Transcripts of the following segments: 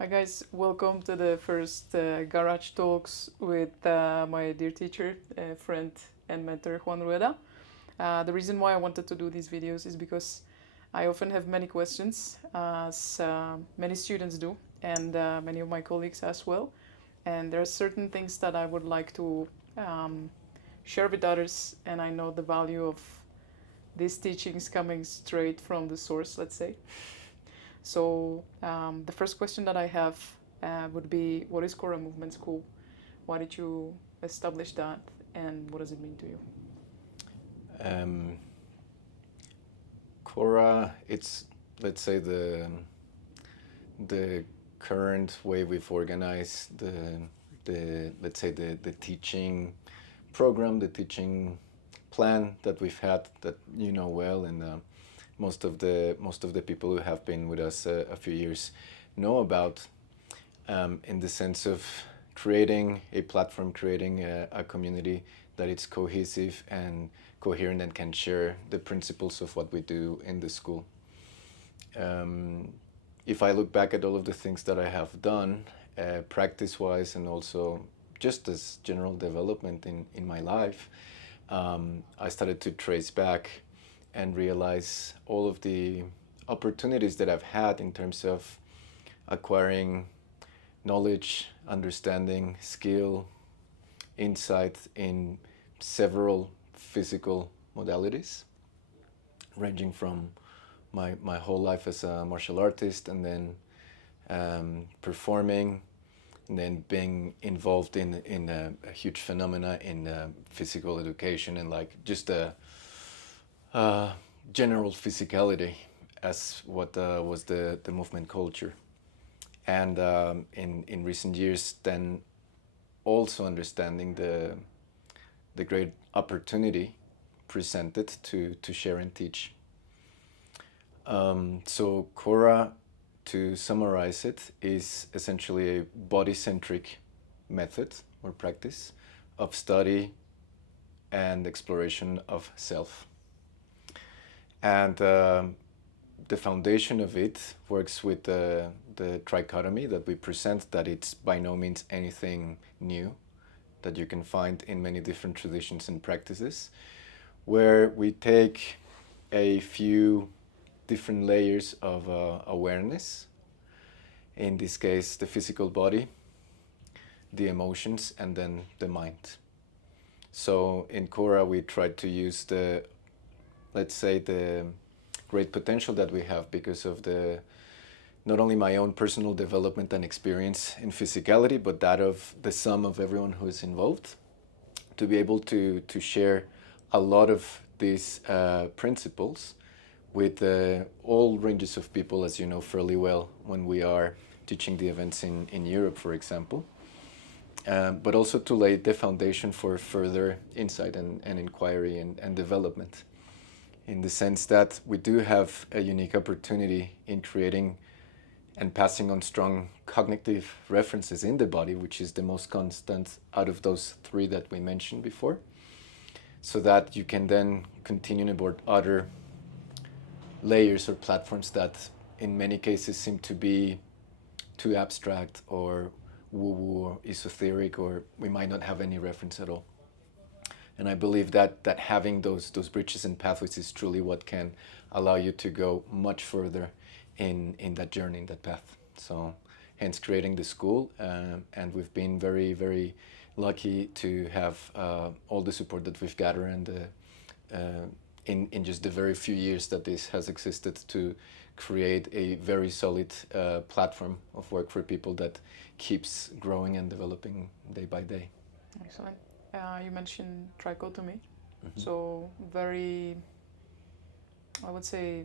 Hi guys, welcome to the first Garage Talks with my dear teacher, friend and mentor Juan Rueda. The reason why I wanted to do these videos is because I often have many questions, as many students do, and many of my colleagues as well. And there are certain things that I would like to um, share with others, and I know the value of these teachings coming straight from the source, let's say. So the first question that I have would be, what is Kora Movement School? Why did you establish that, and what does it mean to you? Um, Kora, it's let's say the current way we've organized the let's say the teaching program, the teaching plan that we've had that you know well, and most of the people who have been with us a few years know about, in the sense of creating a platform, creating a community that it's cohesive and coherent and can share the principles of what we do in the school. Um, if I look back at all of the things that I have done, practice-wise and also just as general development in my life, I started to trace back and realize all of the opportunities that I've had in terms of acquiring knowledge, understanding, skill, insight in several physical modalities, ranging from my whole life as a martial artist, and then performing, and then being involved in a huge phenomena in physical education, and like just a general physicality as what was the movement culture. And in recent years, then also understanding the great opportunity presented to share and teach. So Kora, to summarize it, is essentially a body-centric method or practice of study and exploration of self. And the foundation of it works with the tricotomy that we present, that it's by no means anything new, that you can find in many different traditions and practices, where we take a few different layers of awareness, in this case the physical body, the emotions, and then the mind. So in Kora we try to use the, let's say, the great potential that we have because of the not only my own personal development and experience in physicality, but that of the sum of everyone who is involved, to be able to share a lot of these principles with all ranges of people, as you know fairly well, when we are teaching the events in Europe, for example. But also to lay the foundation for further insight and inquiry and development, in the sense that we do have a unique opportunity in creating and passing on strong cognitive references in the body, which is the most constant out of those three that we mentioned before, so that you can then continue aboard other layers or platforms that in many cases seem to be too abstract or woo-woo or esoteric, or we might not have any reference at all. And I believe that having those bridges and pathways is truly what can allow you to go much further in that journey, in that path. So hence creating the school, and we've been very, very lucky to have all the support that we've gathered, and in just the very few years that this has existed, to create a very solid platform of work for people that keeps growing and developing day by day. Excellent. You mentioned trichotomy, Mm-hmm. so very, I would say,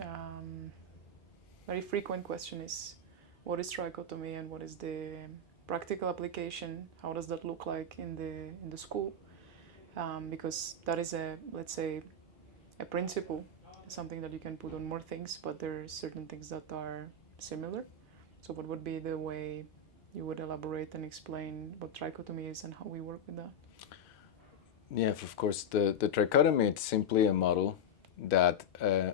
um, very frequent question is, what is trichotomy and what is the practical application? How does that look like in the school? Because that is a, let's say, a principle, something that you can put on more things, but there are certain things that are similar. So what would be the way you would elaborate and explain what trichotomy is and how we work with that? Yeah, of course. The trichotomy, it's simply a model that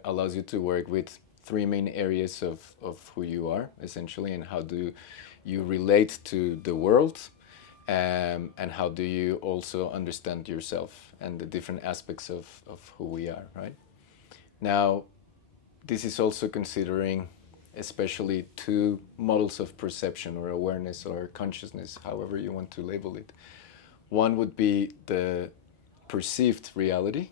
allows you to work with three main areas of who you are, essentially, and how do you relate to the world, and how do you also understand yourself and the different aspects of who we are, right? Now, this is also considering especially two models of perception or awareness or consciousness, however you want to label it. One would be the perceived reality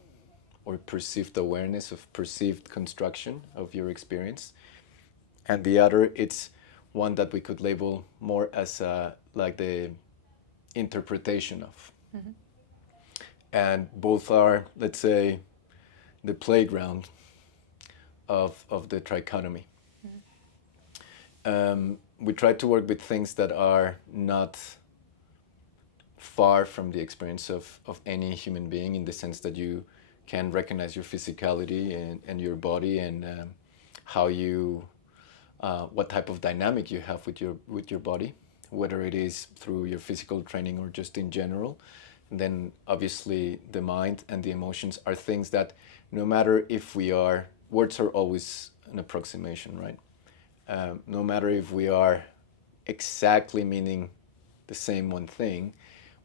or perceived awareness of perceived construction of your experience. And the other, it's one that we could label more as like the interpretation of. Mm-hmm. And both are, let's say, the playground of the trichotomy. We try to work with things that are not far from the experience of any human being, in the sense that you can recognize your physicality and your body, and how you, what type of dynamic you have with your body, whether it is through your physical training or just in general. And then obviously the mind and the emotions are things that, no matter if we are, words are always an approximation, right? No matter if we are exactly meaning the same one thing,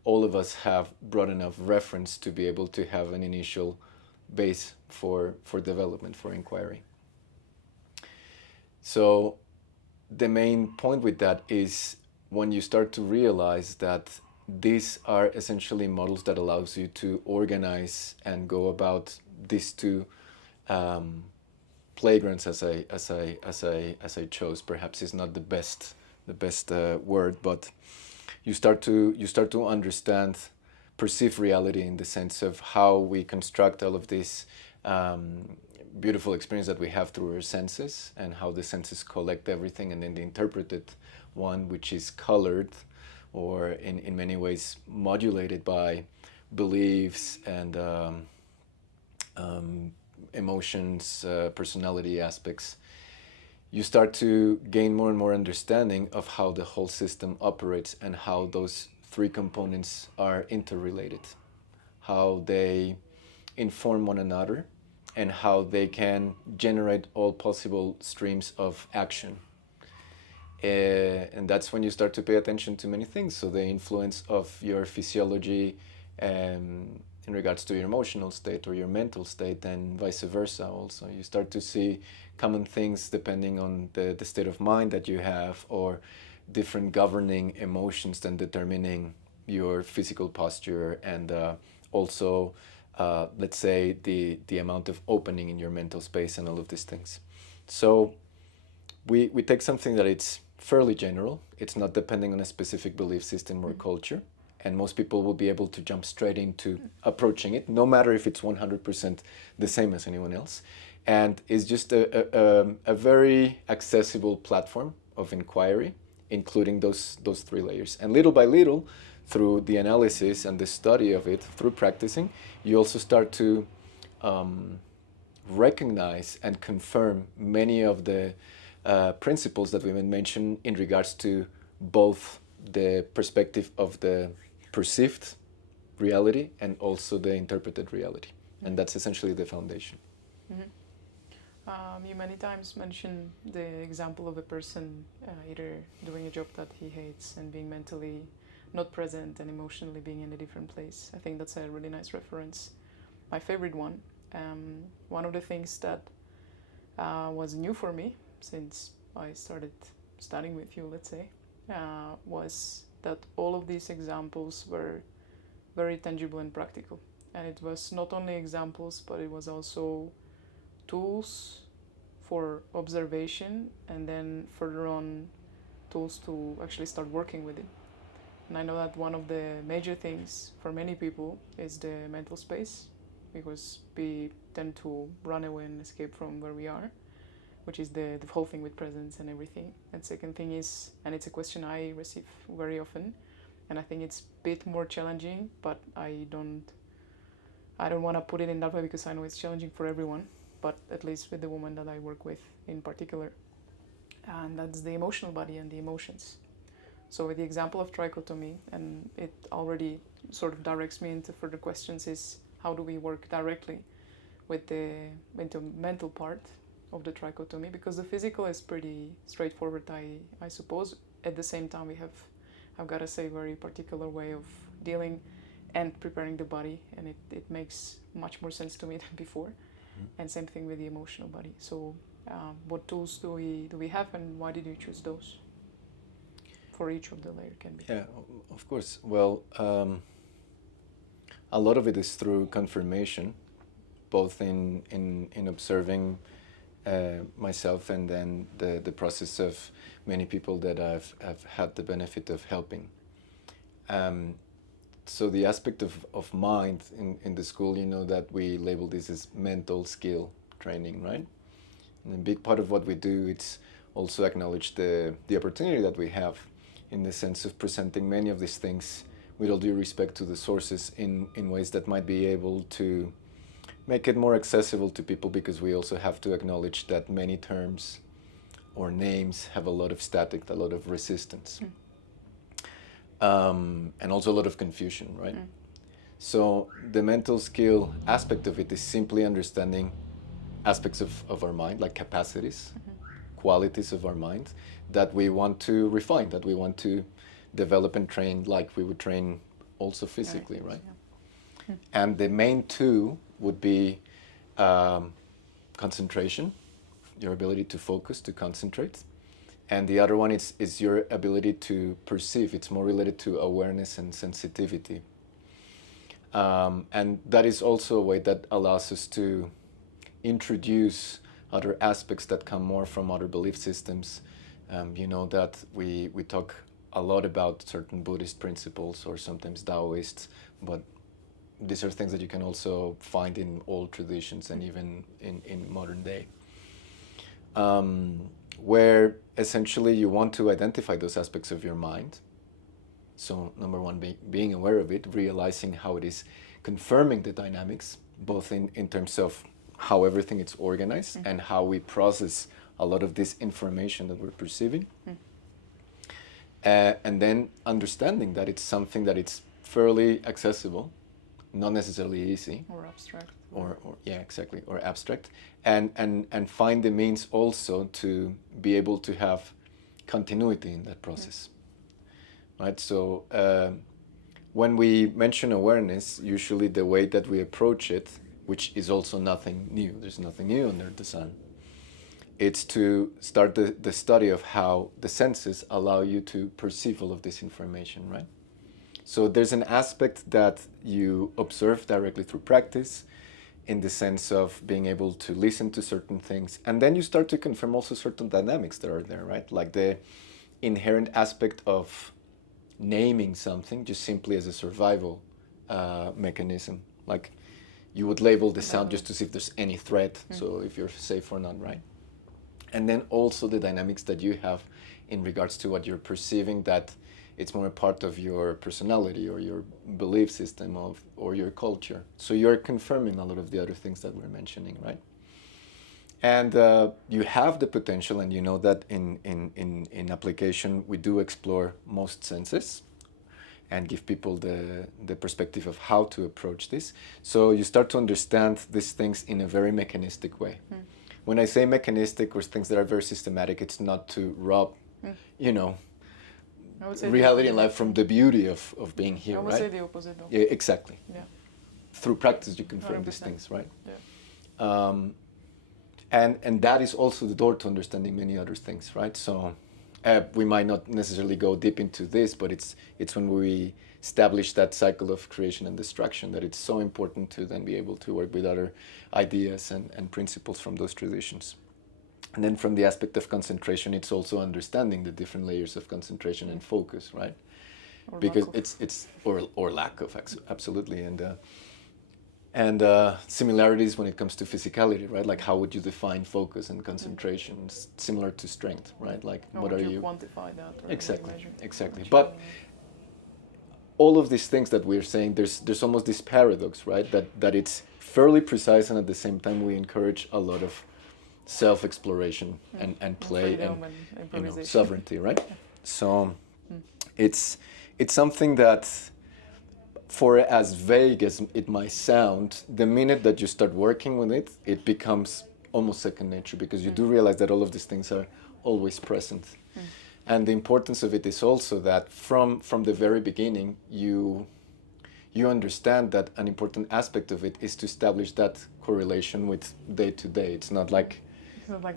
all of us have broad enough reference to be able to have an initial base for development, for inquiry. So the main point with that is when you start to realize that these are essentially models that allows you to organize and go about these two playgrounds, as I chose. Perhaps is not the best word, but you start to understand, perceive reality in the sense of how we construct all of this beautiful experience that we have through our senses, and how the senses collect everything, and then the interpreted one, which is colored or in many ways modulated by beliefs and emotions, personality aspects. You start to gain more and more understanding of how the whole system operates, and how those three components are interrelated, how they inform one another, and how they can generate all possible streams of action. And that's when you start to pay attention to many things. So the influence of your physiology in regards to your emotional state or your mental state, and vice versa also. You start to see common things depending on the state of mind that you have, or different governing emotions than determining your physical posture, and also, let's say, the amount of opening in your mental space, and all of these things. So we take something that it's fairly general. It's not depending on a specific belief system or culture. And most people will be able to jump straight into approaching it, no matter if it's 100% the same as anyone else. And it's just a very accessible platform of inquiry, including those three layers. And little by little, through the analysis and the study of it, through practicing, you also start to recognize and confirm many of the principles that we mentioned in regards to both the perspective of the perceived reality and also the interpreted reality. And that's essentially the foundation. You many times mention the example of a person either doing a job that he hates and being mentally not present, and emotionally being in a different place. I think that's a really nice reference. My favorite one, one of the things that was new for me since I started studying with you, let's say, was that all of these examples were very tangible and practical. And it was not only examples, but it was also tools for observation, and then further on tools to actually start working with it. And I know that one of the major things for many people is the mental space, because we tend to run away and escape from where we are, which is the whole thing with presence and everything. And second thing is, and it's a question I receive very often, and I think it's a bit more challenging, but I don't want to put it in that way, because I know it's challenging for everyone, but at least with the woman that I work with in particular. And that's the emotional body and the emotions. So with the example of trichotomy, and it already sort of directs me into further questions, is how do we work directly with the mental part, of the trichotomy, because the physical is pretty straightforward, I suppose. At the same time, we have, I've got to say, very particular way of dealing and preparing the body, and it makes much more sense to me than before. And same thing with the emotional body. So what tools do we have, and why did you choose those for each of the layer? Can be. Yeah, of course. Well, a lot of it is through confirmation, both in observing myself, and then the process of many people that I've had the benefit of helping. So the aspect of mind in the school, you know, that we label this as mental skill training, right? And a big part of what we do, it's also acknowledge the opportunity that we have in the sense of presenting many of these things with all due respect to the sources in ways that might be able to make it more accessible to people, because we also have to acknowledge that many terms or names have a lot of static, a lot of resistance. And also a lot of confusion, right? So the mental skill aspect of it is simply understanding aspects of our mind, like capacities, qualities of our mind, that we want to refine, that we want to develop and train like we would train also physically, right? Yeah. And the main two would be concentration, your ability to focus, to concentrate. And the other one is your ability to perceive. It's more related to awareness and sensitivity. And that is also a way that allows us to introduce other aspects that come more from other belief systems. You know that we talk a lot about certain Buddhist principles or sometimes Taoists, but these are things that you can also find in old traditions and even in modern day. Where essentially you want to identify those aspects of your mind. So number one, being aware of it, realizing how it is confirming the dynamics, both in terms of how everything is organized and how we process a lot of this information that we're perceiving. And then understanding that it's something that it's fairly accessible, not necessarily easy. Or abstract. Or yeah, exactly, or abstract. And find the means also to be able to have continuity in that process. Right? So when we mention awareness, usually the way that we approach it, which is also nothing new, there's nothing new under the sun, it's to start the study of how the senses allow you to perceive all of this information, right? So there's an aspect that you observe directly through practice, in the sense of being able to listen to certain things, and then you start to confirm also certain dynamics that are there, right? Like the inherent aspect of naming something just simply as a survival mechanism. Like you would label the sound just to see if there's any threat, so if you're safe or not, right? And then also the dynamics that you have in regards to what you're perceiving, that it's more a part of your personality or your belief system or your culture. So you're confirming a lot of the other things that we're mentioning, right? And you have the potential, and you know that in application we do explore most senses and give people the perspective of how to approach this. So you start to understand these things in a very mechanistic way. When I say mechanistic or things that are very systematic, it's not to rob, you know, reality in life from the beauty of being here, right? I would say the opposite, though. Yeah, exactly. Yeah. Through practice, you confirm 100%. These things, right? Yeah. And that is also the door to understanding many other things, right? So we might not necessarily go deep into this, but it's when we establish that cycle of creation and destruction that it's so important to then be able to work with other ideas and principles from those traditions. And then from the aspect of concentration, it's also understanding the different layers of concentration and focus, right? Or because lack of. it's or lack of, absolutely. And similarities when it comes to physicality, right? Like how would you define focus and concentration? It's similar to strength, right? Like what are you quantify that? Or exactly. But all of these things that we're saying, there's almost this paradox, right? That it's fairly precise, and at the same time we encourage a lot of self-exploration and play and sovereignty, right? So it's something that, for as vague as it might sound, the minute that you start working with it, it becomes almost second nature, because you do realize that all of these things are always present. And the importance of it is also that from the very beginning, you understand that an important aspect of it is to establish that correlation with day to day. It's not like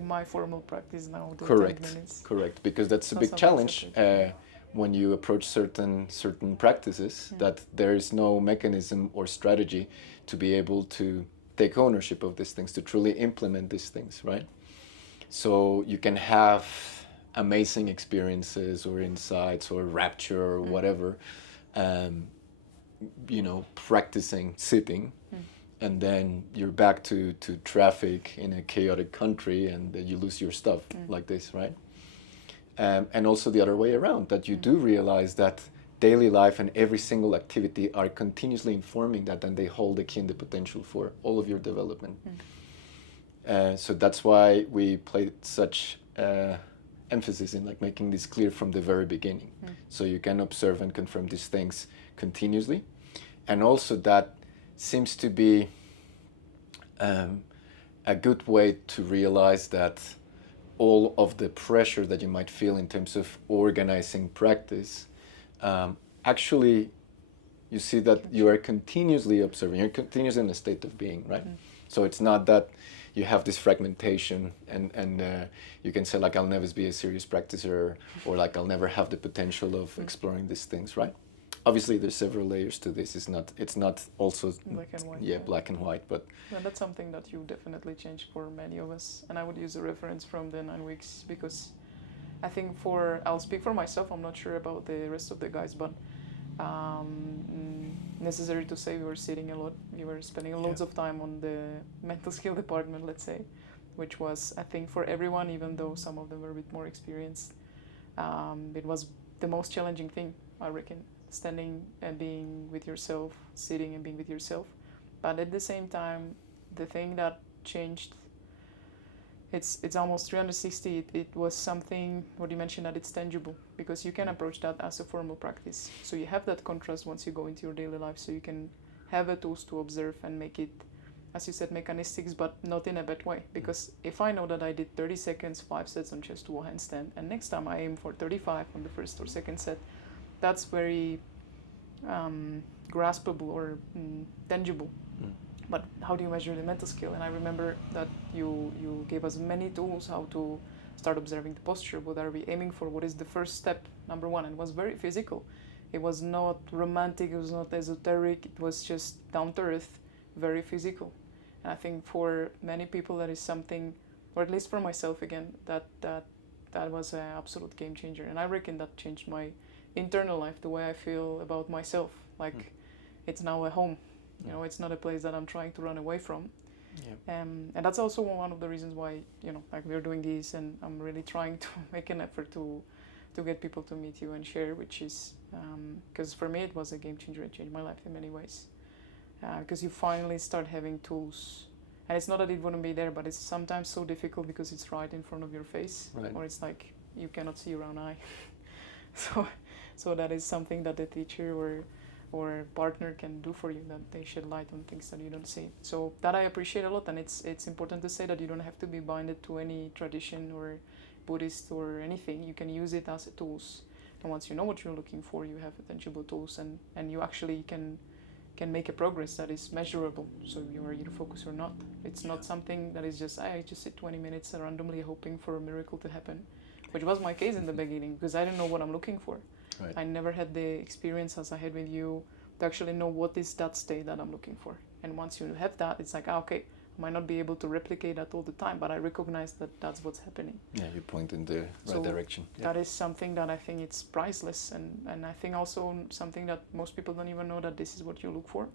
my formal practice now. The 10 correct, minutes. correct, because that's a Not big something challenge separate. when you approach certain practices, that there is no mechanism or strategy to be able to take ownership of these things, to truly implement these things, right? So you can have amazing experiences or insights or rapture or whatever, practicing sitting, and then you're back to traffic in a chaotic country, and you lose your stuff like this, right? And also the other way around, that you do realize that daily life and every single activity are continuously informing that, and they hold the key and the potential for all of your development. So that's why we played such emphasis in like making this clear from the very beginning, so you can observe and confirm these things continuously. And also that seems to be a good way to realize that all of the pressure that you might feel in terms of organizing practice, actually you see that you are continuously observing, you're continuously in a state of being, right? So it's not that you have this fragmentation and you can say like, I'll never be a serious practicer, or like I'll never have the potential of exploring these things, right? Obviously there's several layers to this. It's not also Black and white. yeah, black and white, but yeah, that's something that you definitely changed for many of us. And I would use a reference from the 9 weeks, because I think I'll speak for myself, I'm not sure about the rest of the guys, but necessary to say we were sitting a lot, we were spending loads of time on the mental skill department, let's say, which was, I think, for everyone, even though some of them were a bit more experienced, it was the most challenging thing, I reckon, standing and being with yourself, sitting and being with yourself. But at the same time, the thing that changed, it's almost 360. It was something, what you mentioned, that it's tangible, because you can approach that as a formal practice. So you have that contrast once you go into your daily life, so you can have a tools to observe and make it, as you said, mechanistics, but not in a bad way. Because if I know that I did 30 seconds, 5 sets on chest to wall handstand, and next time I aim for 35 on the first or second set, that's very graspable or tangible. But how do you measure the mental skill? And I remember that you gave us many tools how to start observing the posture. What are we aiming for? What is the first step, number one? And it was very physical. It was not romantic, it was not esoteric, it was just down to earth, very physical. And I think for many people that is something, or at least for myself again, that was an absolute game changer. And I reckon that changed my internal life, the way I feel about myself. Like it's now a home. You know, it's not a place that I'm trying to run away from. And that's also one of the reasons why, like we're doing this, and I'm really trying to make an effort to get people to meet you and share, which is, because for me it was a game changer. It changed my life in many ways. Because you finally start having tools. And it's not that it wouldn't be there, but it's sometimes so difficult because it's right in front of your face. Right. Or it's like you cannot see your own eye. So that is something that the teacher or partner can do for you, that they shed light on things that you don't see. So that I appreciate a lot, and it's important to say that you don't have to be binded to any tradition or Buddhist or anything. You can use it as a tools, and once you know what you're looking for, you have tangible tools, and you actually can make a progress that is measurable, so you are either focused or not. It's not something that is just, I just sit 20 minutes randomly hoping for a miracle to happen, which was my case in the beginning, because I didn't know what I'm looking for. Right. I never had the experience as I had with you to actually know what is that state that I'm looking for. And once you have that, it's like, okay, I might not be able to replicate that all the time, but I recognize that that's what's happening. Yeah, you point in the right direction. That is something that I think it's priceless, and I think also something that most people don't even know, that this is what you look for.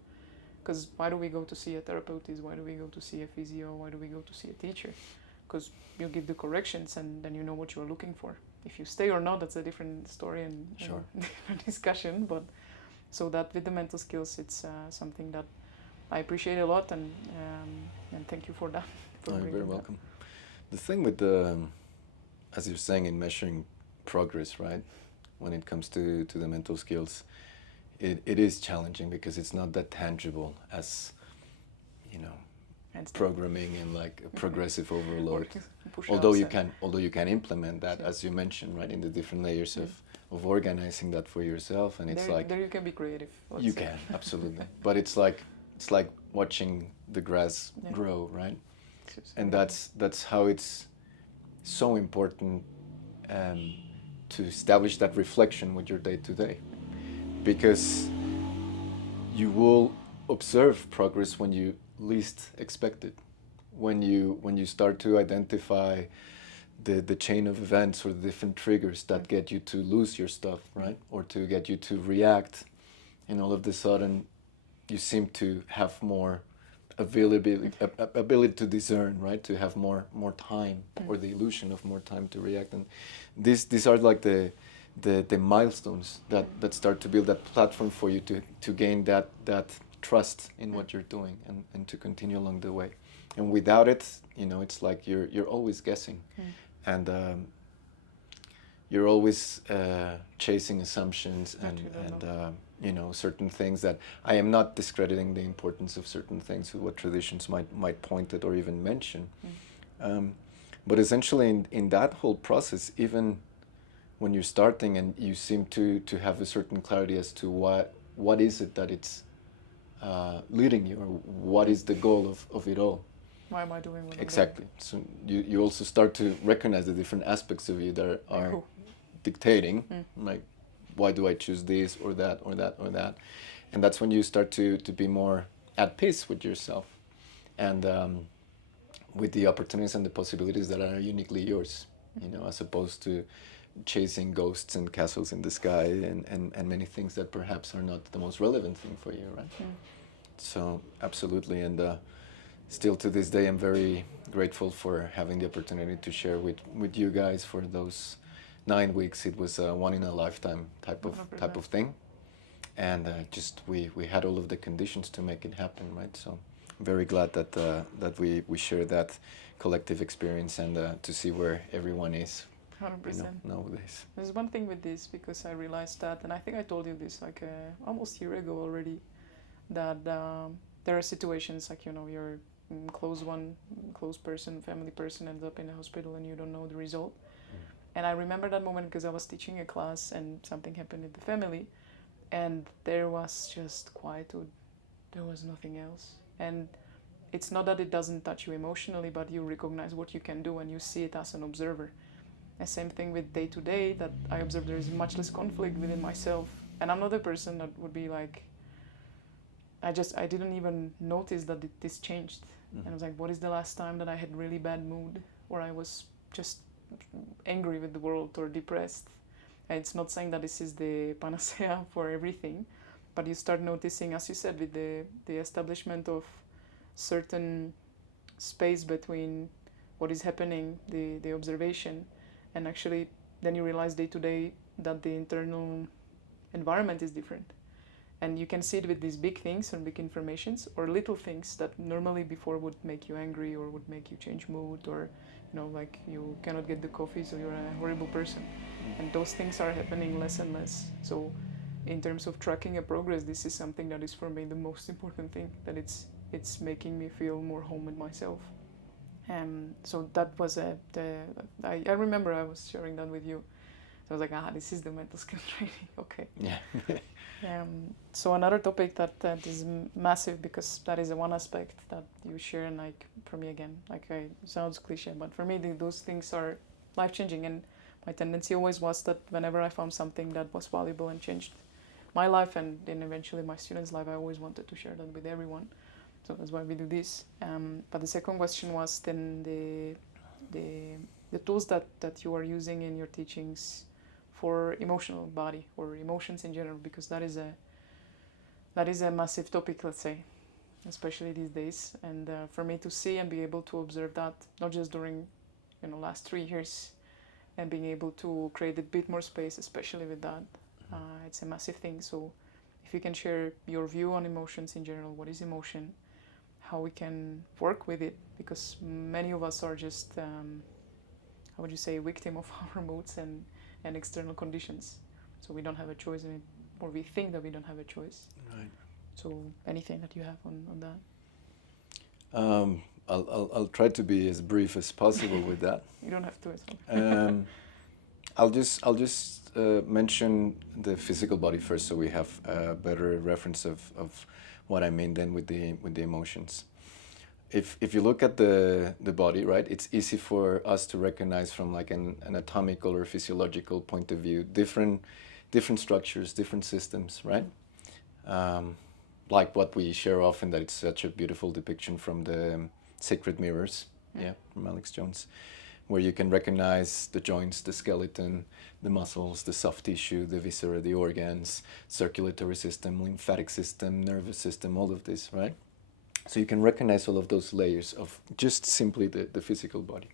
Because why do we go to see a therapist? Why do we go to see a physio? Why do we go to see a teacher? Because you give the corrections and then you know what you're looking for. If you stay or not, that's a different story and different discussion. But so that with the mental skills, it's something that I appreciate a lot, and thank you for that. You're very welcome. The thing with the, as you're saying, in measuring progress, right, when it comes to the mental skills, it is challenging because it's not that tangible as, programming and like a progressive overload. Push Although ourselves. you can implement that, as you mentioned, right, in the different layers of organizing that for yourself, and it's like there you can be creative. You can absolutely, but it's like watching the grass grow, right? And that's how it's so important to establish that reflection with your day to day, because you will observe progress when you least expect it, when you start to identify the chain of events or the different triggers that get you to lose your stuff, right, or to get you to react, and all of a sudden you seem to have more ability to discern, right, to have more time, or the illusion of more time to react. And these are like the milestones that start to build that platform for you to gain that trust in what you're doing, and to continue along the way. And without it, it's like you're always guessing, and you're always chasing assumptions and certain things that I am not discrediting the importance of certain things, what traditions might point at or even mention. But essentially in that whole process, even when you're starting and you seem to have a certain clarity as to what is it that it's leading you, or what is the goal of it all. Why am I doing what Exactly. So you also start to recognize the different aspects of you that are dictating, like, why do I choose this or that or that or that? And that's when you start to be more at peace with yourself, and with the opportunities and the possibilities that are uniquely yours, as opposed to chasing ghosts and castles in the sky and many things that perhaps are not the most relevant thing for you, right? So absolutely. And still to this day, I'm very grateful for having the opportunity to share with you guys for those 9 weeks. It was a one in a lifetime type of thing, and just we had all of the conditions to make it happen, right? So I'm very glad that we share that collective experience, and to see where everyone is 100%. Nowadays. There's one thing with this, because I realized that, and I think I told you this like almost a year ago already, that there are situations like, your close person, family person ends up in a hospital and you don't know the result. And I remember that moment because I was teaching a class and something happened in the family, and there was just quietude. There was nothing else. And it's not that it doesn't touch you emotionally, but you recognize what you can do and you see it as an observer. And same thing with day to day, that I observe there is much less conflict within myself. And I'm not a person that would be like, I didn't even notice that this changed. And I was like, what is the last time that I had really bad mood, or I was just angry with the world or depressed? And it's not saying that this is the panacea for everything, but you start noticing, as you said, with the establishment of certain space between what is happening, the observation, and actually then you realize day to day that the internal environment is different. And you can see it with these big things or big informations, or little things that normally before would make you angry or would make you change mood, or like you cannot get the coffee, so you're a horrible person. And those things are happening less and less. So in terms of tracking a progress, this is something that is for me the most important thing, that it's making me feel more home with myself. So that was I remember I was sharing that with you. So I was like, this is the mental skill training. Okay. Yeah. So another topic that is massive, because that is one aspect that you share, and like for me again, like it sounds cliche, but for me those things are life-changing. And my tendency always was that whenever I found something that was valuable and changed my life and then eventually my students' life, I always wanted to share that with everyone. So that's why we do this. But the second question was then the tools that you are using in your teachings for emotional body or emotions in general, because that is a massive topic, let's say, especially these days. And for me to see and be able to observe that, not just during last 3 years, and being able to create a bit more space, especially with that, it's a massive thing. So if you can share your view on emotions in general, what is emotion, how we can work with it, because many of us are just how would you say, victim of our moods and external conditions, so we don't have a choice in it, or we think that we don't have a choice. Right. So anything that you have on that? I'll try to be as brief as possible with that. You don't have to as well. I'll just mention the physical body first, so we have a better reference of what I mean then with the emotions. If you look at the body, right, it's easy for us to recognize from like an anatomical or physiological point of view different structures, different systems, right? Like what we share often, that it's such a beautiful depiction from the Sacred Mirrors, yeah, from Alex Jones, where you can recognize the joints, the skeleton, the muscles, the soft tissue, the viscera, the organs, circulatory system, lymphatic system, nervous system, all of this, right? So you can recognize all of those layers of just simply the physical body.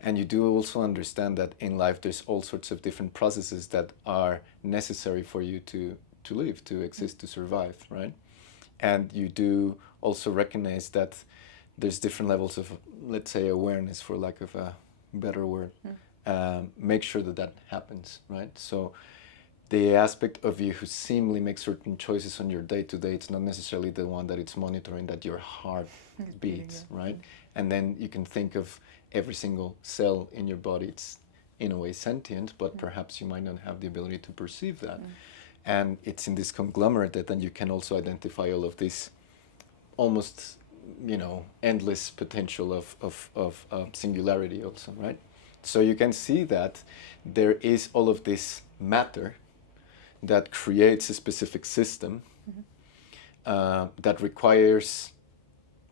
And you do also understand that in life there's all sorts of different processes that are necessary for you to live, to exist, to survive, right? And you do also recognize that there's different levels of, let's say, awareness, for lack of a better word. Make sure that that happens, right? So the aspect of you who seemingly makes certain choices on your day-to-day, it's not necessarily the one that it's monitoring that your heart beats, right? And then you can think of every single cell in your body, it's in a way sentient, but perhaps you might not have the ability to perceive that. And it's in this conglomerate that then you can also identify all of this almost, endless potential of singularity also, right? So you can see that there is all of this matter that creates a specific system that requires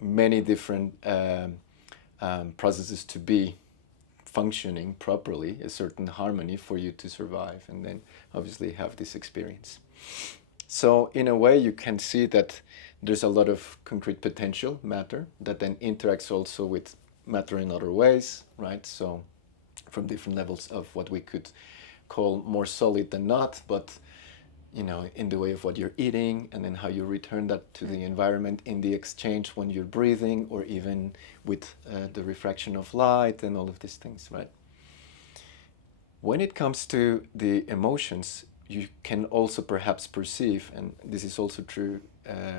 many different processes to be functioning properly, a certain harmony for you to survive and then obviously have this experience. So in a way you can see that there's a lot of concrete potential matter that then interacts also with matter in other ways, right? So from different levels of what we could call more solid than not, but in the way of what you're eating and then how you return that to the environment in the exchange when you're breathing, or even with the refraction of light and all of these things, right? When it comes to the emotions, you can also perhaps perceive, and this is also true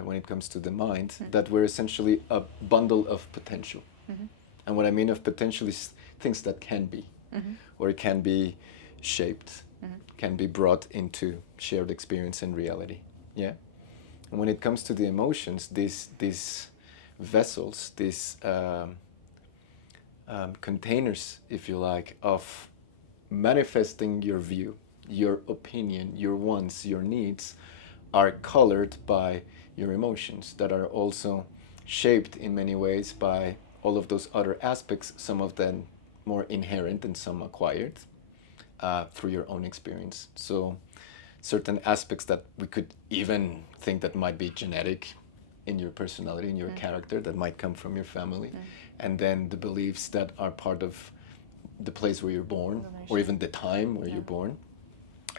when it comes to the mind, that we're essentially a bundle of potential. And what I mean of potential is things that can be, or it can be shaped, can be brought into shared experience and reality. Yeah. And when it comes to the emotions, these vessels, these containers, if you like, of manifesting your view, your opinion, your wants, your needs, are colored by your emotions that are also shaped in many ways by all of those other aspects, some of them more inherent and some acquired through your own experience. So certain aspects that we could even think that might be genetic in your personality, in your character, that might come from your family, and then the beliefs that are part of the place where you're born, or even the time where you're born.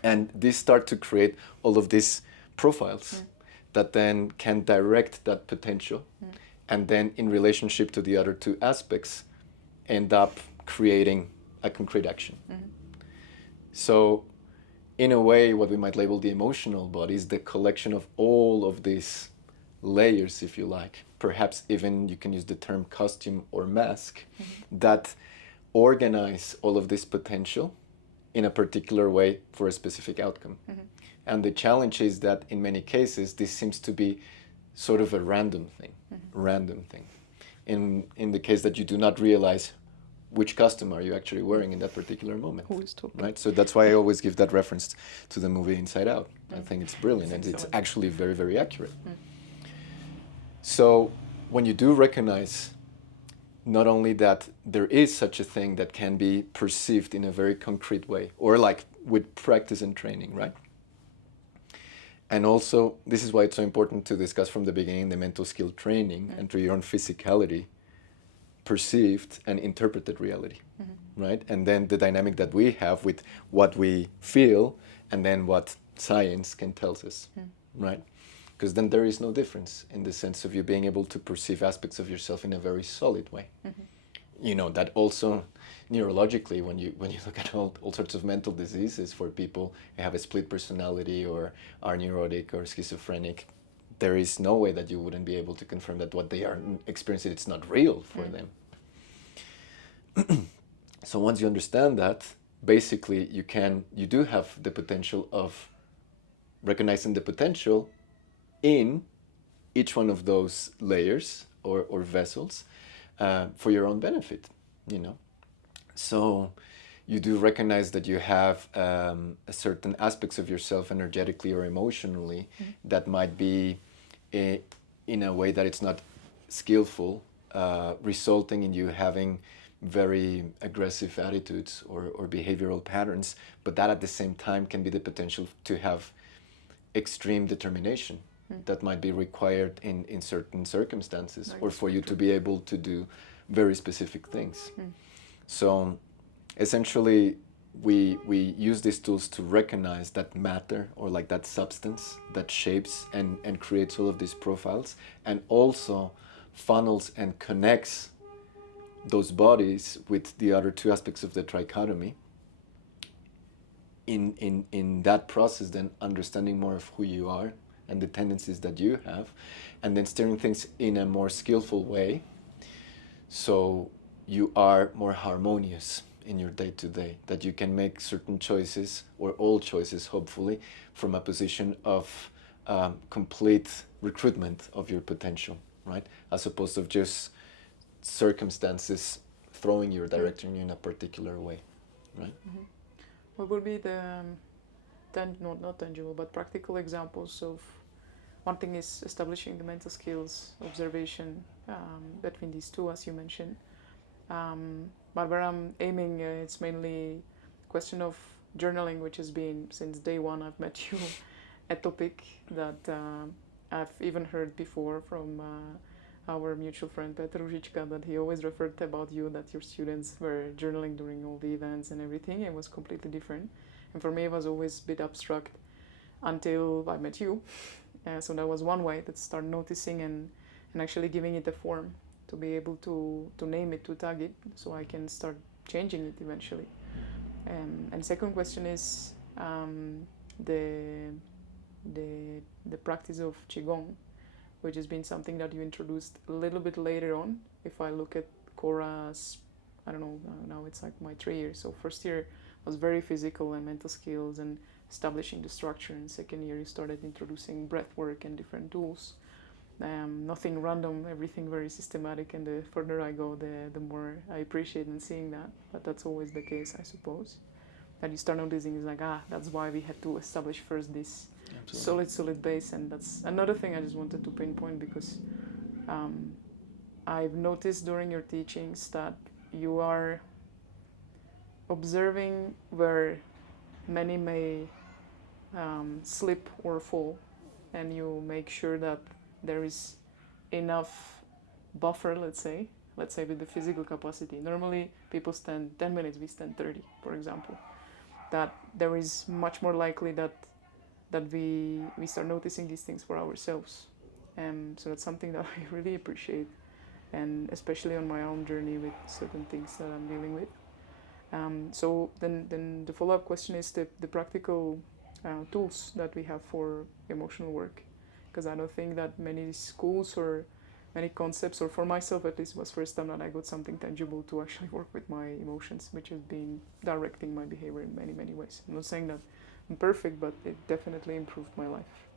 And these start to create all of these profiles that then can direct that potential, and then in relationship to the other two aspects end up creating a concrete action. So in a way, what we might label the emotional body is the collection of all of these layers, if you like. Perhaps even you can use the term costume or mask, that organize all of this potential in a particular way for a specific outcome. And the challenge is that in many cases, this seems to be sort of a random thing. In the case that you do not realize which costume are you actually wearing in that particular moment. Who is talking? Right? So that's why I always give that reference to the movie Inside Out. I think it's brilliant, and it's actually very, very accurate. So when you do recognize not only that there is such a thing that can be perceived in a very concrete way, or like with practice and training, right? And also, this is why it's so important to discuss from the beginning the mental skill training and through your own physicality, perceived and interpreted reality, right? And then the dynamic that we have with what we feel and then what science can tell us, right? Because then there is no difference in the sense of you being able to perceive aspects of yourself in a very solid way. That also neurologically, when you look at all sorts of mental diseases for people who have a split personality or are neurotic or schizophrenic, there is no way that you wouldn't be able to confirm that what they are experiencing, it's not real for them. So once you understand that, basically you do have the potential of recognizing the potential in each one of those layers or vessels for your own benefit, you know. So you do recognize that you have certain aspects of yourself energetically or emotionally that might be in a way that it's not skillful, resulting in you having very aggressive attitudes or behavioral patterns, but that at the same time can be the potential to have extreme determination that might be required in certain circumstances, or for you to be able to do very specific things. So essentially we use these tools to recognize that matter, or like that substance that shapes and creates all of these profiles, and also funnels and connects those bodies with the other two aspects of the trichotomy. In that process, then understanding more of who you are and the tendencies that you have, and then steering things in a more skillful way, so you are more harmonious in your day-to-day, that you can make certain choices, or all choices hopefully, from a position of complete recruitment of your potential, right? As opposed to just circumstances throwing your direction in a particular way, right? What would be the not tangible but practical examples of, one thing is establishing the mental skills, observation between these two, as you mentioned, but where I'm aiming, it's mainly question of journaling, which has been since day one I've met you a topic that I've even heard before from our mutual friend Petr Ružička, that he always referred about you, that your students were journaling during all the events and everything. It was completely different, and for me it was always a bit abstract until I met you. So that was one way, that start noticing and actually giving it a form, to be able to name it, to tag it, so I can start changing it eventually. And second question is the practice of Qigong, which has been something that you introduced a little bit later on. If I look at Kora's, I don't know, now it's like my 3 years. So first year was very physical and mental skills and establishing the structure, and second year you started introducing breath work and different tools. Nothing random, everything very systematic, and the further I go, the more I appreciate and seeing that. But that's always the case, I suppose. That you start noticing is like, that's why we had to establish first this solid base. And that's another thing I just wanted to pinpoint, because I've noticed during your teachings that you are observing where many may slip or fall, and you make sure that there is enough buffer, let's say with the physical capacity. Normally people stand 10 minutes, we stand 30, for example. That there is much more likely that we start noticing these things for ourselves. So that's something that I really appreciate, and especially on my own journey with certain things that I'm dealing with. So then the follow-up question is the practical tools that we have for emotional work, because I don't think that many schools or many concepts, or for myself at least, was first time that I got something tangible to actually work with my emotions, which has been directing my behavior in many ways. I'm not saying that I'm perfect, but it definitely improved my life.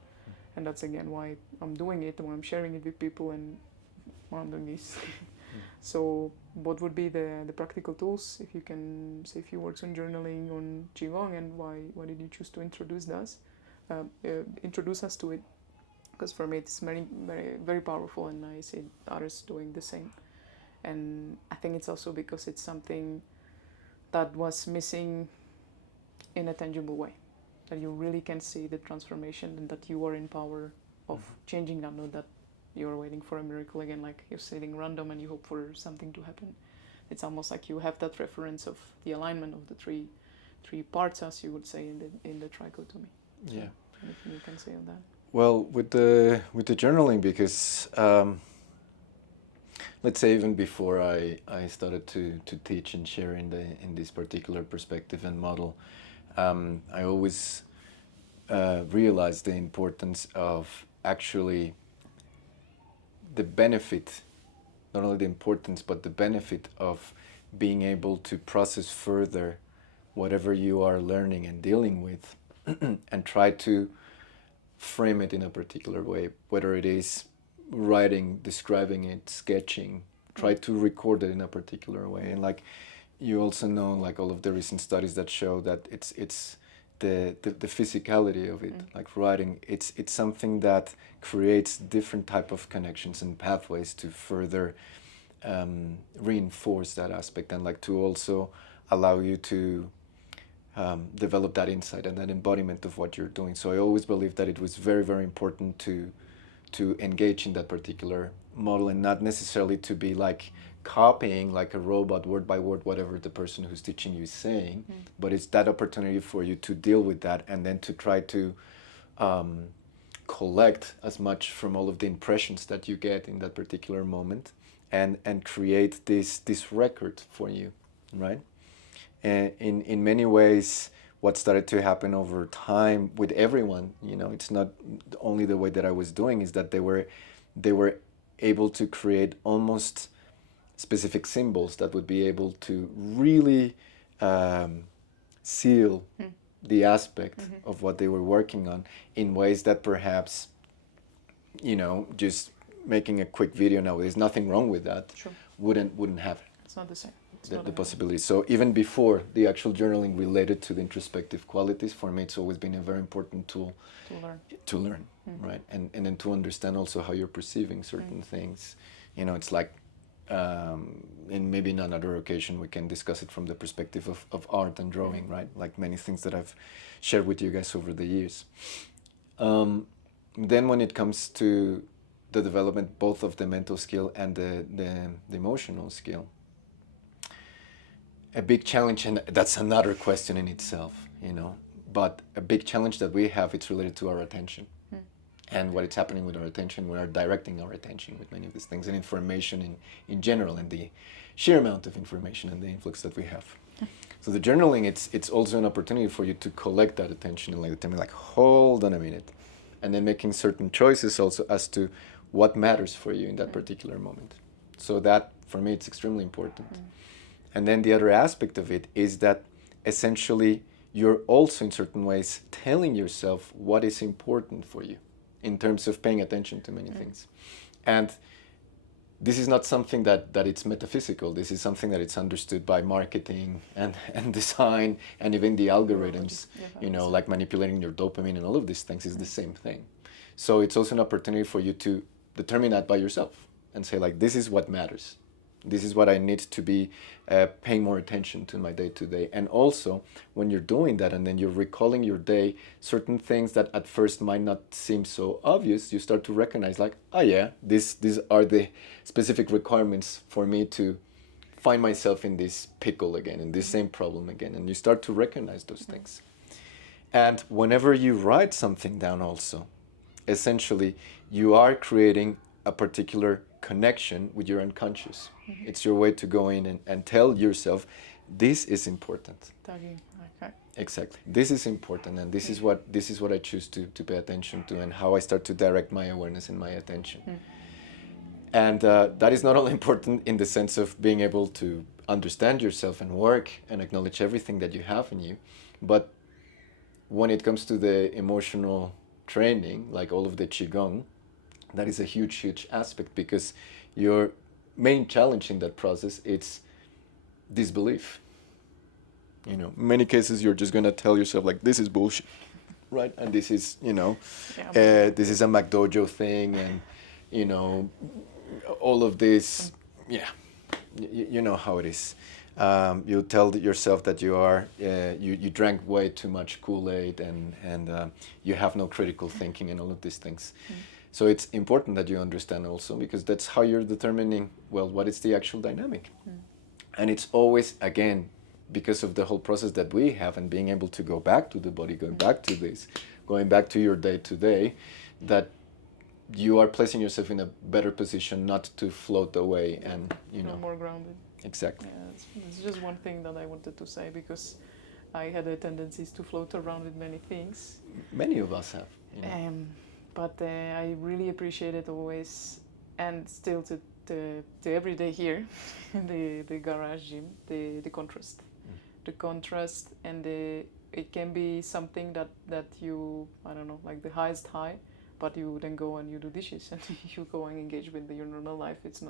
And that's again why I'm doing it, and why I'm sharing it with people, and why I'm doing this. So what would be the practical tools, if you can say a few words on journaling, on Qigong, and why did you choose to introduce us to it? Because for me it's very powerful, and I see others doing the same. And I think it's also because it's something that was missing in a tangible way, that you really can see the transformation, and that you are in power of changing that. Not that you're waiting for a miracle again, like you're sitting random and you hope for something to happen. It's almost like you have that reference of the alignment of the three parts, as you would say in the tricotomy. Yeah. Anything you can say on that? Well, with the journaling, because let's say even before I started to teach and share in this particular perspective and model, I always realized the importance of actually the benefit, not only the importance, but the benefit of being able to process further whatever you are learning and dealing with and try to frame it in a particular way, whether it is writing, describing it, sketching, try to record it in a particular way. And like you also know, like all of the recent studies that show that it's the physicality of it, like writing, it's something that creates different type of connections and pathways to further reinforce that aspect, and like to also allow you to develop that insight and that embodiment of what you're doing. So I always believe that it was very, very important to engage in that particular model, and not necessarily to be like copying like a robot word by word whatever the person who's teaching you is saying, but it's that opportunity for you to deal with that and then to try to collect as much from all of the impressions that you get in that particular moment, and create this record for you, right? And in many ways, what started to happen over time with everyone, you know, it's not only the way that I was doing, is that they were able to create almost specific symbols that would be able to really seal the aspect of what they were working on in ways that perhaps, you know, just making a quick video now, there's nothing wrong with that, Sure. wouldn't have It's not the same. the possibility. So even before the actual journaling related to the introspective qualities, for me it's always been a very important tool to learn, right? And then to understand also how you're perceiving certain things. You know, it's like, and maybe in another occasion we can discuss it from the perspective of art and drawing, right? Like many things that I've shared with you guys over the years. Then when it comes to the development both of the mental skill and the emotional skill, a big challenge, and that's another question in itself, you know, but a big challenge that we have, it's related to our attention and what is happening with our attention. We are directing our attention with many of these things, and information in general, and the sheer amount of information and the influx that we have. So the journaling, it's also an opportunity for you to collect that attention and like hold on a minute, and then making certain choices also as to what matters for you in that particular moment. So that, for me, it's extremely important. And then the other aspect of it is that essentially you're also in certain ways telling yourself what is important for you in terms of paying attention to many things. And this is not something that it's metaphysical. This is something that it's understood by marketing and design, and even the algorithms, you know, like manipulating your dopamine and all of these things is the same thing. So it's also an opportunity for you to determine that by yourself and say, like, this is what matters. This is what I need to be paying more attention to in my day-to-day. And also, when you're doing that and then you're recalling your day, certain things that at first might not seem so obvious, you start to recognize, like, oh yeah, these are the specific requirements for me to find myself in this pickle again, in this same problem again. And you start to recognize those things. And whenever you write something down also, essentially, you are creating a particular connection with your unconscious. It's your way to go in and tell yourself, this is important. Tagging, okay. Exactly. This is important, and this is what I choose to pay attention to, and how I start to direct my awareness and my attention. And that is not only important in the sense of being able to understand yourself and work and acknowledge everything that you have in you, but when it comes to the emotional training, like all of the Qigong, that is a huge aspect, because your main challenge in that process, it's disbelief. You know, in many cases you're just gonna tell yourself, like, this is bullshit, right? And this is, you know, this is a McDojo thing, and, you know, all of this, you know how it is. You tell yourself that you are, you drank way too much Kool-Aid, and you have no critical thinking and all of these things. So it's important that you understand also, because that's how you're determining, well, what is the actual dynamic. And it's always, again, because of the whole process that we have, and being able to go back to the body, going back to this, going back to your day-to-day, that you are placing yourself in a better position not to float away and, you know. More grounded. Exactly. Yeah, it's just one thing that I wanted to say, because I had a tendency to float around with many things. Many of us have. You know. but I really appreciate it always, and still to every day here in the garage gym, the contrast. The contrast and it can be something that you, I don't know, like the highest high, but you then go and you do dishes and you go and engage with your normal life. It's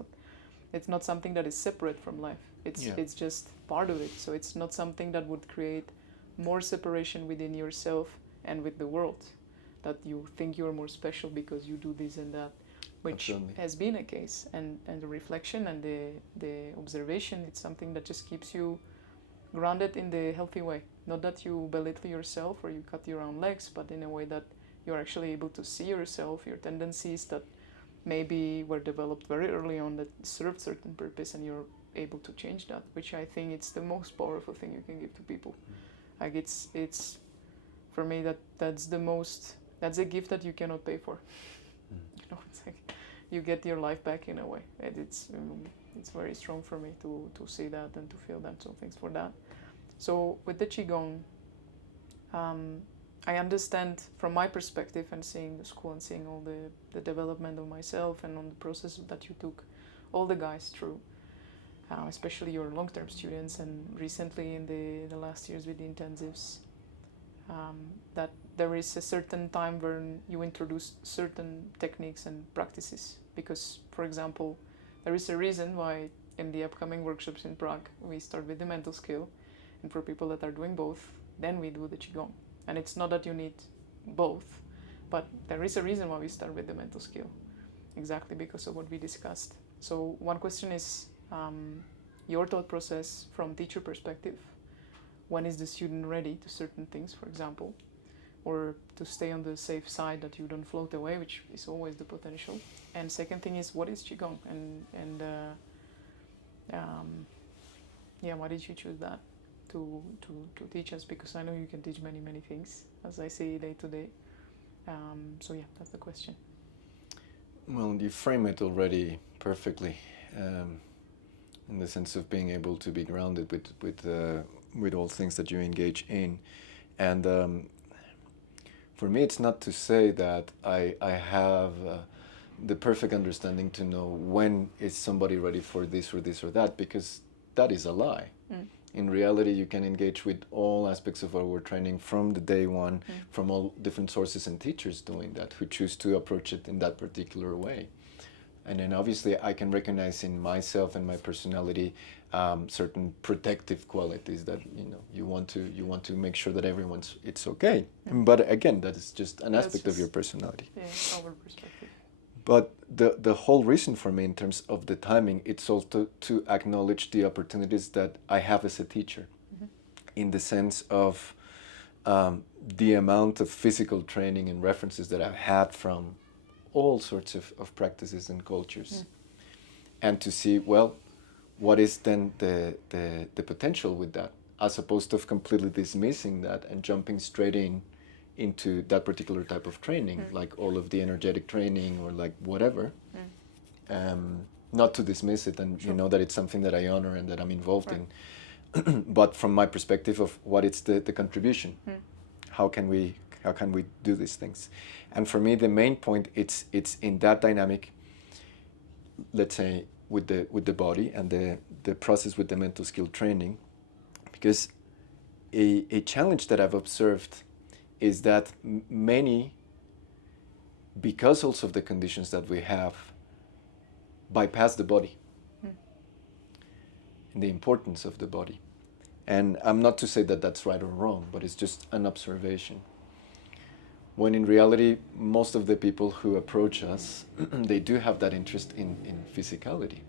not something that is separate from life. It's just part of it. So it's not something that would create more separation within yourself and with the world, that you think you're more special because you do this and that, which Absolutely. has been a case. And the reflection and the observation, it's something that just keeps you grounded in the healthy way. Not that you belittle yourself or you cut your own legs, but in a way that you're actually able to see yourself, your tendencies that maybe were developed very early on that served certain purpose, and you're able to change that, which I think it's the most powerful thing you can give to people. Like it's for me that's a gift that you cannot pay for. You know, it's like you get your life back in a way, and it's very strong for me to see that and to feel that. So thanks for that. So with the Qigong, I understand from my perspective and seeing the school and seeing all the development of myself and on the process that you took all the guys through, especially your long-term students and recently in the last years with the intensives, that there is a certain time when you introduce certain techniques and practices. Because, for example, there is a reason why in the upcoming workshops in Prague we start with the mental skill, and for people that are doing both, then we do the Qigong. And it's not that you need both, but there is a reason why we start with the mental skill, exactly because of what we discussed. So one question is your thought process from teacher perspective. When is the student ready to certain things, for example, or to stay on the safe side that you don't float away, which is always the potential. And second thing is, what is Qigong? And why did you choose that to teach us? Because I know you can teach many things, as I see day to day. So yeah, that's the question. Well, you frame it already perfectly, in the sense of being able to be grounded with all things that you engage in. And for me, it's not to say that I have the perfect understanding to know when is somebody ready for this or this or that, because that is a lie. In reality, you can engage with all aspects of our training from the day one, from all different sources and teachers doing that, who choose to approach it in that particular way. And then obviously I can recognize in myself and my personality certain protective qualities that you want to make sure that it's okay. But again, that is just an aspect of your personality. Yeah, our perspective. But the whole reason for me in terms of the timing, it's also to acknowledge the opportunities that I have as a teacher, in the sense of the amount of physical training and references that I've had from all sorts of practices and cultures, and to see, well, what is then the potential with that, as opposed to completely dismissing that and jumping straight into that particular type of training, like all of the energetic training or like whatever. Not to dismiss it, and you know that it's something that I honor and that I'm involved in, but from my perspective of what is the contribution, how can we do these things. And for me, the main point, it's in that dynamic, let's say, with the body and the process with the mental skill training, because a challenge that I've observed is that many, because also of the conditions that we have, bypass the body and the importance of the body. And I'm not to say that that's right or wrong, but it's just an observation. When in reality, most of the people who approach us, they do have that interest in physicality.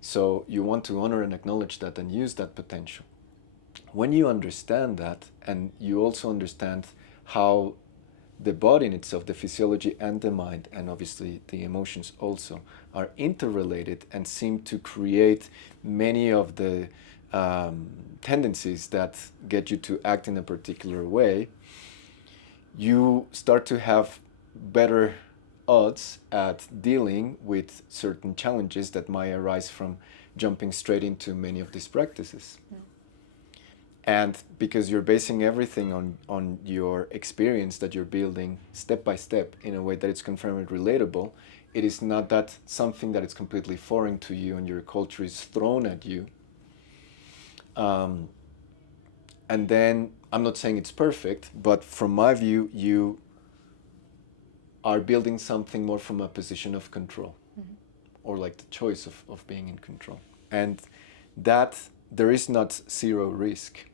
So you want to honor and acknowledge that and use that potential. When you understand that, and you also understand how the body in itself, the physiology and the mind, and obviously the emotions also, are interrelated and seem to create many of the tendencies that get you to act in a particular way, you start to have better odds at dealing with certain challenges that might arise from jumping straight into many of these practices. And because you're basing everything on your experience that you're building step by step in a way that it's confirmed relatable, it is not that something that is completely foreign to you and your culture is thrown at you. And then, I'm not saying it's perfect, but from my view, you are building something more from a position of control, or like the choice of being in control. And that there is not zero risk,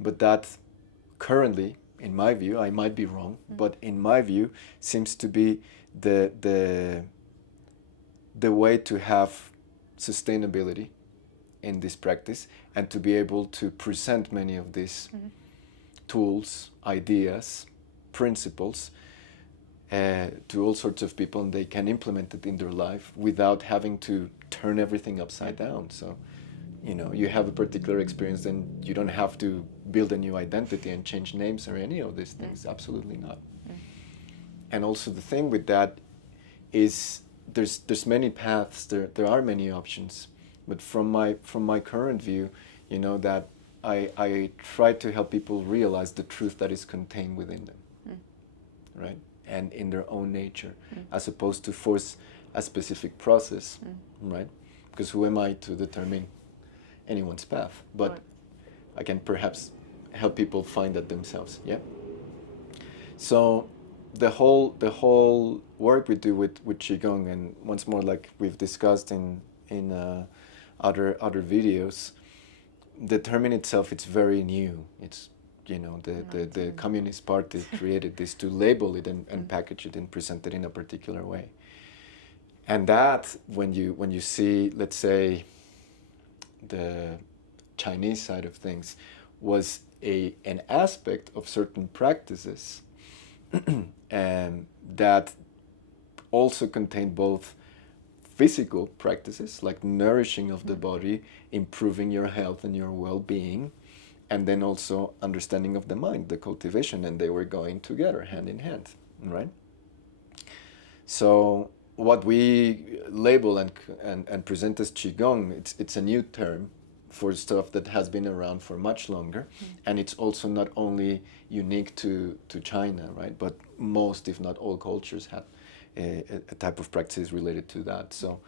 but that currently, in my view, I might be wrong, but in my view, seems to be the way to have sustainability in this practice and to be able to present many of these tools, ideas, principles to all sorts of people, and they can implement it in their life without having to turn everything upside down. So, you know, you have a particular experience, then you don't have to build a new identity and change names or any of these things. Absolutely not. And also the thing with that is there's many paths, there are many options. But from my current view, you know, that I try to help people realize the truth that is contained within them, right? And in their own nature, as opposed to force a specific process, right? Because who am I to determine anyone's path? But Right. I can perhaps help people find that themselves, yeah? So the whole work we do with Qigong, and once more, like we've discussed in other videos, the term in itself, it's very new. It's, you know, the Communist Party created this to label it and package it and present it in a particular way. And that, when you see, let's say, the Chinese side of things, was an aspect of certain practices and that also contained both physical practices like nourishing of the body, improving your health and your well-being, and then also understanding of the mind, the cultivation, and they were going together hand in hand, right? So what we label and present as Qigong, it's a new term for stuff that has been around for much longer, and it's also not only unique to China, right? But most, if not all, cultures have a type of practice related to that. So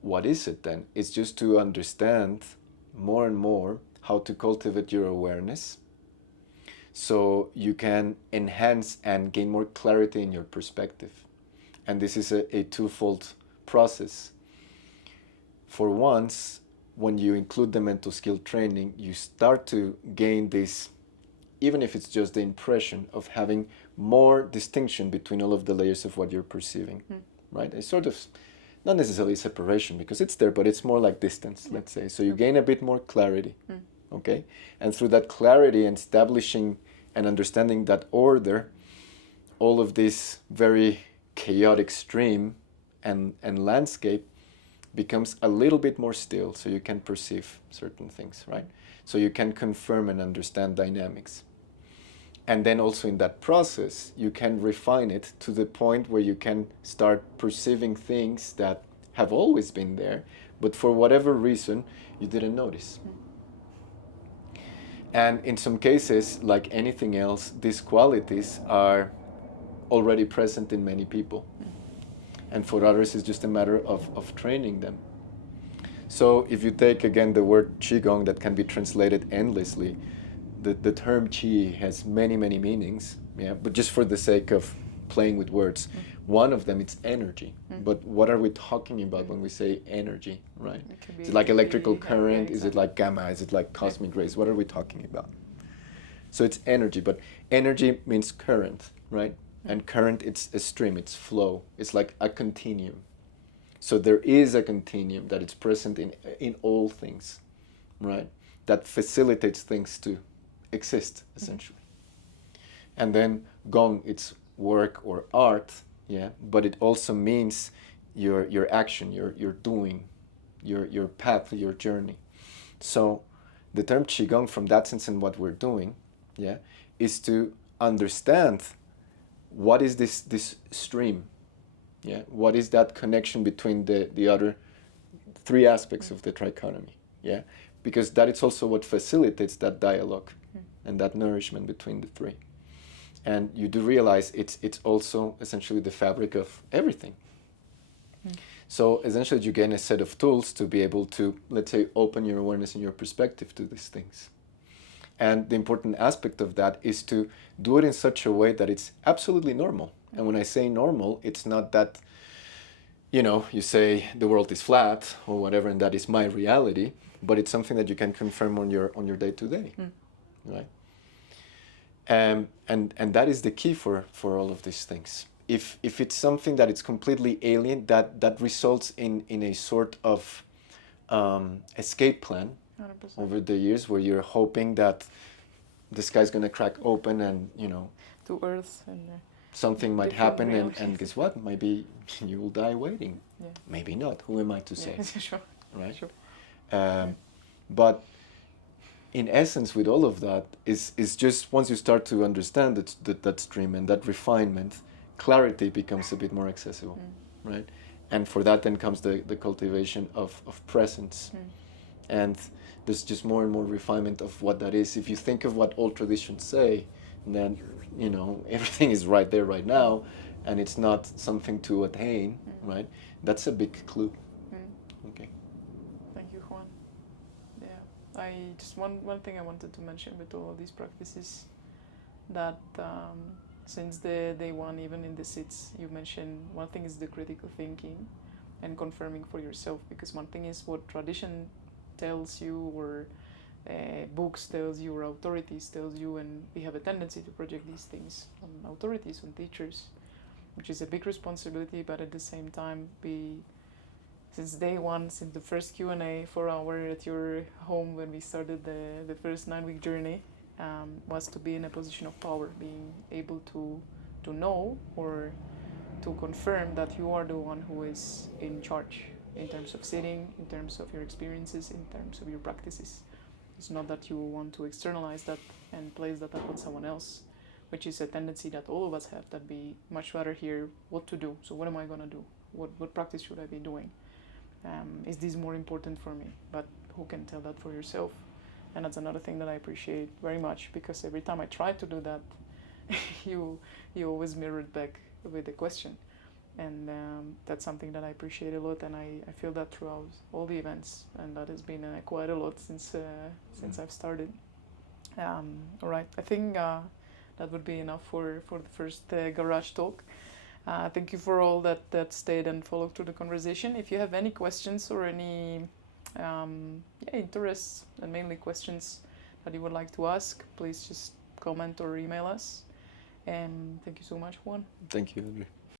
what is it then? It's just to understand more and more how to cultivate your awareness so you can enhance and gain more clarity in your perspective. And this is a twofold process. For once, when you include the mental skill training, you start to gain this, even if it's just the impression of having more distinction between all of the layers of what you're perceiving, right? It's sort of not necessarily separation because it's there, but it's more like distance, let's say. So you gain a bit more clarity, okay? And through that clarity and establishing and understanding that order, all of this very chaotic stream and landscape becomes a little bit more still, so you can perceive certain things, right? So you can confirm and understand dynamics. And then also in that process, you can refine it to the point where you can start perceiving things that have always been there, but for whatever reason, you didn't notice. And in some cases, like anything else, these qualities are already present in many people. And for others, it's just a matter of training them. So if you take again the word Qigong that can be translated endlessly, the term Qi has many, many meanings, yeah. But just for the sake of playing with words, one of them is energy. But what are we talking about when we say energy, right? Is it like electrical current? Is it like gamma? Is it like cosmic rays? What are we talking about? So it's energy, but energy means current, right? And current, it's a stream, it's flow. It's like a continuum. So there is a continuum that is present in all things, right? That facilitates things to exist, essentially. And then Gong, it's work or art, yeah, but it also means your action, your doing, your path, your journey. So the term Qigong, from that sense and what we're doing, yeah, is to understand what is this stream, yeah, what is that connection between the other three aspects of the trichotomy, yeah, because that is also what facilitates that dialogue and that nourishment between the three. And you do realize it's also essentially the fabric of everything. So essentially you gain a set of tools to be able to, let's say, open your awareness and your perspective to these things. And the important aspect of that is to do it in such a way that it's absolutely normal. And when I say normal, it's not that, you know, you say the world is flat or whatever, and that is my reality, but it's something that you can confirm on your day-to-day, right? And that is the key for all of these things. If it's something that it's completely alien, that results in a sort of escape plan 100%. over the years, where you're hoping that the sky's going to crack open and, you know, To Earth and something might different happen, realities. and guess what? Maybe you will die waiting. Yeah. Maybe not. Who am I to say? Yeah, sure. Right? Sure. But in essence, with all of that, is just once you start to understand that stream and that refinement, clarity becomes a bit more accessible, right? And for that then comes the cultivation of presence. And there's just more and more refinement of what that is. If you think of what all traditions say, then, you know, everything is right there, right now, and it's not something to attain, right? That's a big clue. Okay. Thank you, Juan. Yeah, I just one thing I wanted to mention with all of these practices, that since the day one, even in the sits, you mentioned one thing is the critical thinking and confirming for yourself, because one thing is what tradition tells you, or books tells you, or authorities tells you, and we have a tendency to project these things on authorities, on teachers, which is a big responsibility. But at the same time, since day one, since the first Q&A 4 hour at your home when we started the first 9-week journey, was to be in a position of power, being able to know or to confirm that you are the one who is in charge in terms of sitting, in terms of your experiences, in terms of your practices. It's not that you want to externalize that and place that upon someone else, which is a tendency that all of us have, that we much rather hear what to do. So what am I going to do? What practice should I be doing? Is this more important for me? But who can tell that for yourself? And that's another thing that I appreciate very much, because every time I try to do that, you always mirrored back with a question. And that's something that I appreciate a lot, and I feel that throughout all the events, and that has been quite a lot since I've started. All right, I think that would be enough for the first garage talk. Thank you for all that stayed and followed through the conversation. If you have any questions or any interests, and mainly questions that you would like to ask, please just comment or email us. And thank you so much, Juan. Thank you, Adri.